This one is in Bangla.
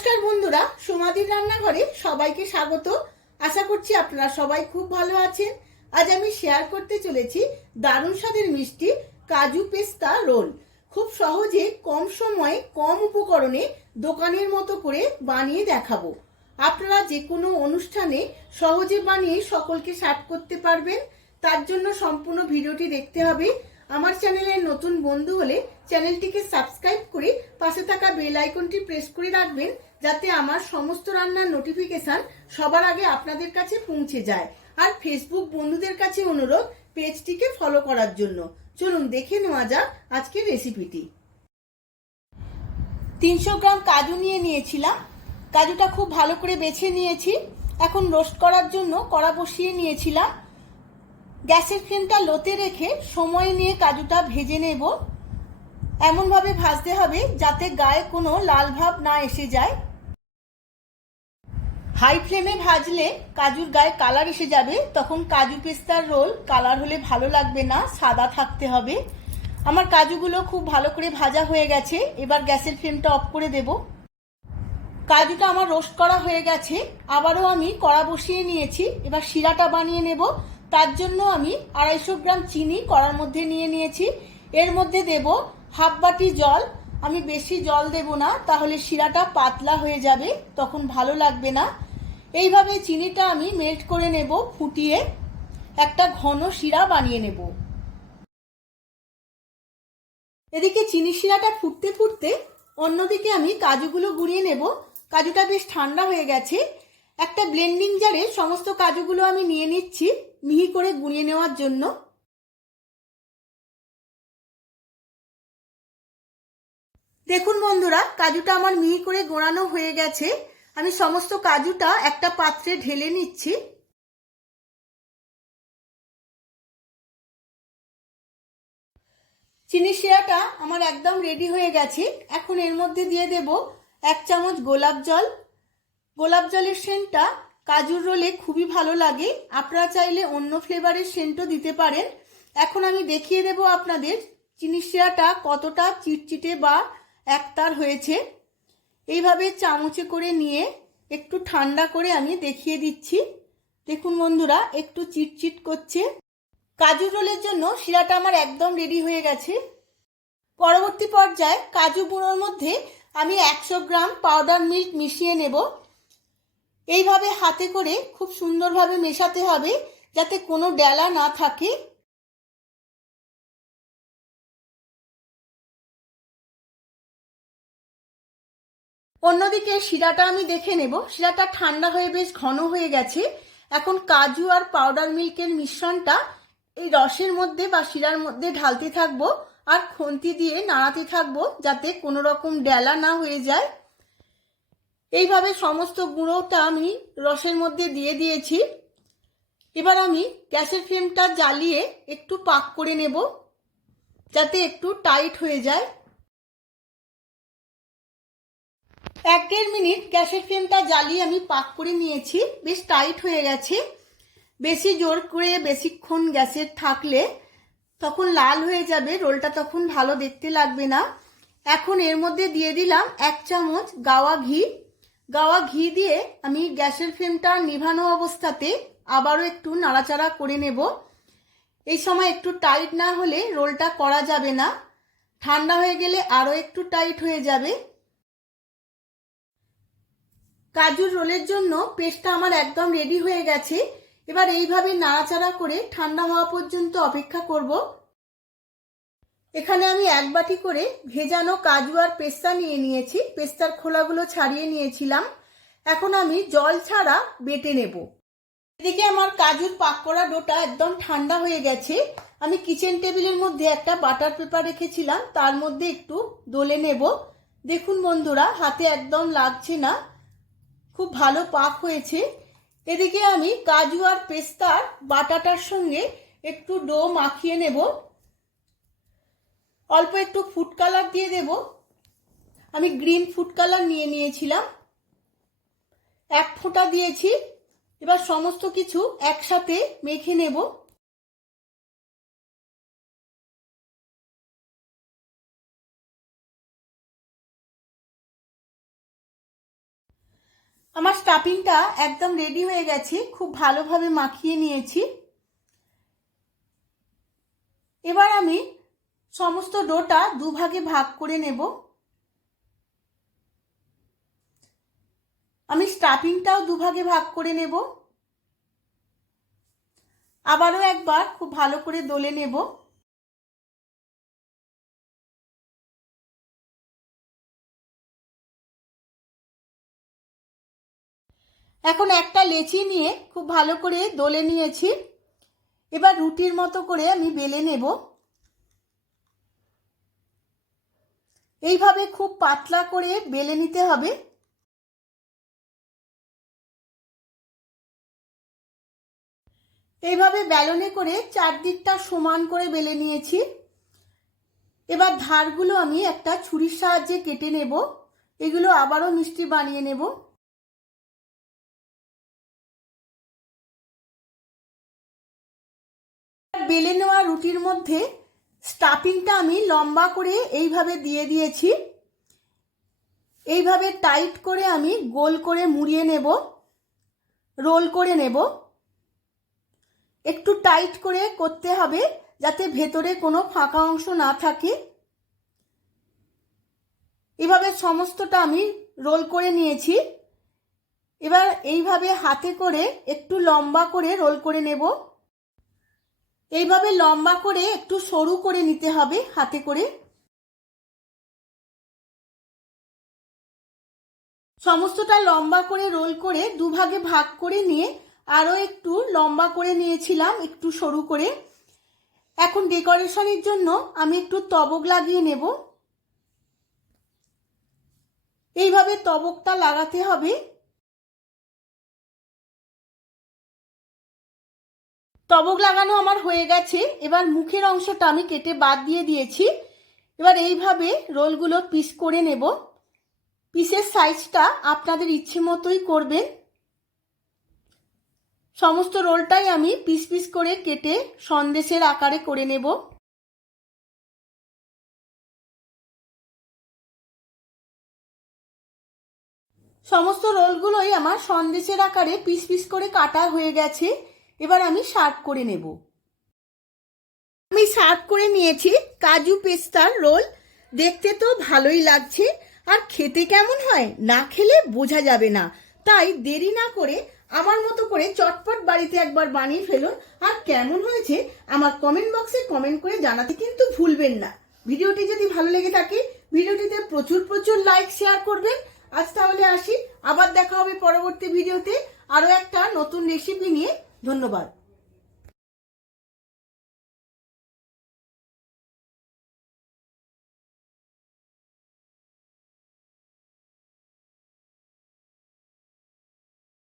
নমস্কার বন্ধুরা, সোমাদির রান্নাঘরে সবাইকে স্বাগত। আশা করছি আপনারা সবাই খুব ভালো আছেন। আজ আমি শেয়ার করতে চলেছি দারুণ স্বাদের মিষ্টি কাজু পেস্তা রোল। খুব সহজে কম সময়ে কম উপকরণে দোকানের মতো করে বানিয়ে দেখাবো। আপনারা যে কোনো অনুষ্ঠানে সহজে বানিয়ে সকলকে সার্ভ করতে পারবেন। তার জন্য সম্পূর্ণ ভিডিওটি দেখতে হবে। আমার চ্যানেলের নতুন বন্ধু হলে চ্যানেলটিকে সাবস্ক্রাইব করে পাশে থাকা বেল আইকনটি প্রেস করে রাখবেন, যাতে আমার সমস্ত রান্নার নোটিফিকেশন সবার আগে আপনাদের কাছে পৌঁছে যায়। আর ফেসবুক বন্ধুদের কাছে অনুরোধ পেজটিকে ফলো করার জন্য। চলুন দেখে নেওয়া যাক আজকের রেসিপিটি। 300 গ্রাম কাজু নিয়েছিলাম। কাজুটা খুব ভালো করে বেছে নিয়েছি। এখন রোস্ট করার জন্য কড়া বসিয়ে নিয়েছিলাম। গ্যাসের ফ্লেমটা লোতে রেখে সময় নিয়ে কাজুটা ভেজে নেব। এমনভাবে ভাজতে হবে যাতে গায়ে কোনো লাল ভাব না এসে যায়। হাই ফ্লেমে ভাজলে কাজুর গায়ে কালার এসে যাবে, তখন কাজু পেস্তার রোল কালার হলে ভালো লাগবে না, সাদা থাকতে হবে। আমার কাজুগুলো খুব ভালো করে ভাজা হয়ে গেছে। এবার গ্যাসের ফ্লেমটা অফ করে দেব। কাজুটা আমার রোস্ট করা হয়ে গেছে। আবারও আমি কড়া বসিয়ে নিয়েছি। এবার শিরাটা বানিয়ে নেব। তার জন্য আমি 250 গ্রাম চিনি কড়ার মধ্যে নিয়েছি। এর মধ্যে দেব হাফ বাটি জল। আমি বেশি জল দেব না, তাহলে শিরাটা পাতলা হয়ে যাবে, তখন ভালো লাগবে না। এইভাবে চিনিটা আমি মেল্ট করে নেব, ফুটিয়ে একটা ঘন শিরা বানিয়ে নেব। এদিকে চিনি শিরাটা ফুটতে ফুটতে অন্যদিকে আমি কাজুগুলো গুঁড়িয়ে নেব। কাজুটা বেশ ঠান্ডা হয়ে গেছে। একটা ব্লেন্ডিং জারে সমস্ত কাজুগুলো আমি নিয়ে নিচ্ছি মিহি করে গুঁড়িয়ে নেওয়ার জন্য। দেখুন বন্ধুরা, কাজুটা আমার মিহি করে গোড়ানো হয়ে গেছে। আমি সমস্ত কাজুটা একটা পাত্রে ঢেলে নিচ্ছি। চিনি শিরাটা আমার একদম রেডি হয়ে গেছে। এখন এর মধ্যে দিয়ে দেব 1 চামচ গোলাপ জল। গোলাপ জলের সেন্টটা কাজুর রোলে খুবই ভালো লাগে। আপনারা চাইলে অন্য ফ্লেভারের সেন্টও দিতে পারেন। এখন আমি দেখিয়ে দেব আপনাদের চিনি শিরাটা কতটা চিটচিটে বা একতার হয়েছে। এইভাবে চামচে করে নিয়ে একটু ঠান্ডা করে আমি দেখিয়ে দিচ্ছি। দেখুন বন্ধুরা, একটু চিটচিট করছে। কাজুর রোলের জন্য শিরাটা আমার একদম রেডি হয়ে গেছে। পরবর্তী পর্যায়ে কাজু গুঁড়োর মধ্যে আমি 100 গ্রাম পাউডার মিল্ক মিশিয়ে নেব। এইভাবে হাতে করে খুব সুন্দরভাবে মেশাতে হবে, যাতে কোনো ডেলা না থাকে। অন্যদিকে শিরাটা আমি দেখে নেব। শিরাটা ঠান্ডা হয়ে বেশ ঘন হয়ে গেছে। এখন কাজু আর পাউডার মিল্কের মিশ্রণটা এই রসের মধ্যে বা শিরার মধ্যে ঢালতে থাকবো আর খুন্তি দিয়ে নাড়াতে থাকবো, যাতে কোনো রকম ডেলা না হয়ে যায়। এইভাবে সমস্ত গুঁড়োটা আমি রসের মধ্যে দিয়ে দিয়েছি। এবার আমি গ্যাসের ফ্লেমটা জ্বালিয়ে একটু পাক করে নেব, যাতে একটু টাইট হয়ে যায়। 1-1.5 মিনিট গ্যাসের ফ্লেমটা জ্বালিয়ে আমি পাক করে নিয়েছি। বেশ টাইট হয়ে গেছে। বেশি জোর করে বেশিক্ষণ গ্যাসের থাকলে তখন লাল হয়ে যাবে, রোলটা তখন ভালো দেখতে লাগবে না। এখন এর মধ্যে দিয়ে দিলাম 1 চামচ গাওয়া ঘি। গাওয়া ঘি দিয়ে আমি গ্যাসের ফ্লেমটা নিভানো অবস্থাতে আবারও একটু নাড়াচাড়া করে নেব। এই সময় একটু টাইট না হলে রোলটা করা যাবে না। ঠান্ডা হয়ে গেলে আরও একটু টাইট হয়ে যাবে। কাজুর রোলের জন্য পেস্টটা আমার একদম রেডি হয়ে গেছে। এবার এইভাবে নাড়াচাড়া করে ঠান্ডা হওয়া পর্যন্ত অপেক্ষা করব। এখানে আমি 1 বাটি করে ভেজানো কাজু আর পেস্তা নিয়েছি। পেস্তার খোলাগুলো ছাড়িয়ে নিয়েছিলাম। এখন আমি জল ছাড়া বেটে নেব। এদিকে আমার কাজুর পাক করা ডোটা একদম ঠান্ডা হয়ে গেছে। আমি কিচেন টেবিলের মধ্যে একটা বাটার পেপার রেখেছিলাম, তার মধ্যে একটু ডলে নেব। দেখুন বন্ধুরা, হাতে একদম লাগছে না, খুব ভালো পাক হয়েছে। এদিকে আমি কাজু আর পেস্তার বাটাটার সঙ্গে একটু ডো মাখিয়ে নেব। অল্প একটু ফুড কালার দিয়ে দেব। আমি গ্রিন ফুড কালার নিয়েছিলাম, 1 ফোঁটা দিয়েছি। এবার সমস্ত কিছু একসাথে মেখে নেব। আমার স্টাফিংটা একদম রেডি হয়ে গেছে, খুব ভালোভাবে মাখিয়ে নিয়েছি। এবার আমি সমস্ত ডোটা দুভাগে ভাগ করে নেব। আমি স্টাফিংটাও দুভাগে ভাগ করে নেব। আবারও একবার খুব ভালো করে দলে নেব। এখন একটা লেচি নিয়ে খুব ভালো করে দলে নিয়েছি। এবার রুটির মতো করে আমি বেলে নেব। এইভাবে খুব পাতলা করে বেলে নিতে হবে। এইভাবে বেলনে করে চারদিকটা সমান করে বেলে নিয়েছি। এবার ধারগুলো আমি একটা ছুরির সাহায্যে কেটে নেব। এগুলো আবারও মিষ্টি বানিয়ে নেব। বেলে নেওয়া রুটির মধ্যে স্টাফিংটা আমি লম্বা করে এইভাবে দিয়ে দিয়েছি। এইভাবে টাইট করে আমি গোল করে মুড়িয়ে নেব, রোল করে নেব। একটু টাইট করে করতে হবে যাতে ভেতরে কোনো ফাঁকা অংশ না থাকে। এভাবে সমস্তটা আমি রোল করে নিয়েছি। এবার এইভাবে হাতে করে একটু লম্বা করে রোল করে নেব। এইভাবে লম্বা করে একটু সরু করে নিতে হবে হাতে করে। সমস্তটা লম্বা করে রোল করে দুভাগে ভাগ করে নিয়ে আরও একটু লম্বা করে নিয়েছিলাম, একটু সরু করে। এখন ডেকোরেশনের জন্য আমি একটু তবক লাগিয়ে নেব। এইভাবে তবকটা লাগাতে হবে। তবক লাগানো আমার হয়ে গেছে। এবার মুখের অংশটা আমি কেটে বাদ দিয়ে দিয়েছি। এবার এইভাবে রোলগুলো পিস করে নেব। পিসের সাইজটা আপনাদের ইচ্ছে মতোই করবেন। সমস্ত রোলটাই আমি পিস পিস করে কেটে সন্দেশের আকারে করে নেব। সমস্ত রোলগুলোই আমার সন্দেশের আকারে পিস পিস করে কাটা হয়ে গেছে। এবার আমি সার্ভ করে নেব। আমি সার্ভ করে নিয়েছি কাজু পেস্তার রোল। দেখতে তো ভালোই লাগছে, আর খেতে কেমন হয় না খেলে বোঝা যাবে না। তাই দেরি না করে আমার মতো করে চটপট বাড়িতে একবার বানিয়ে ফেলুন। আর কেমন হয়েছে আমার কমেন্ট বক্সে কমেন্ট করে জানাতে কিন্তু ভুলবেন না। ভিডিওটি যদি ভালো লেগে থাকে ভিডিওটিতে প্রচুর প্রচুর লাইক শেয়ার করবেন। আজ তাহলে আসি, আবার দেখা হবে পরবর্তী ভিডিওতে আরও একটা নতুন রেসিপি নিয়ে। ধন্যবাদ।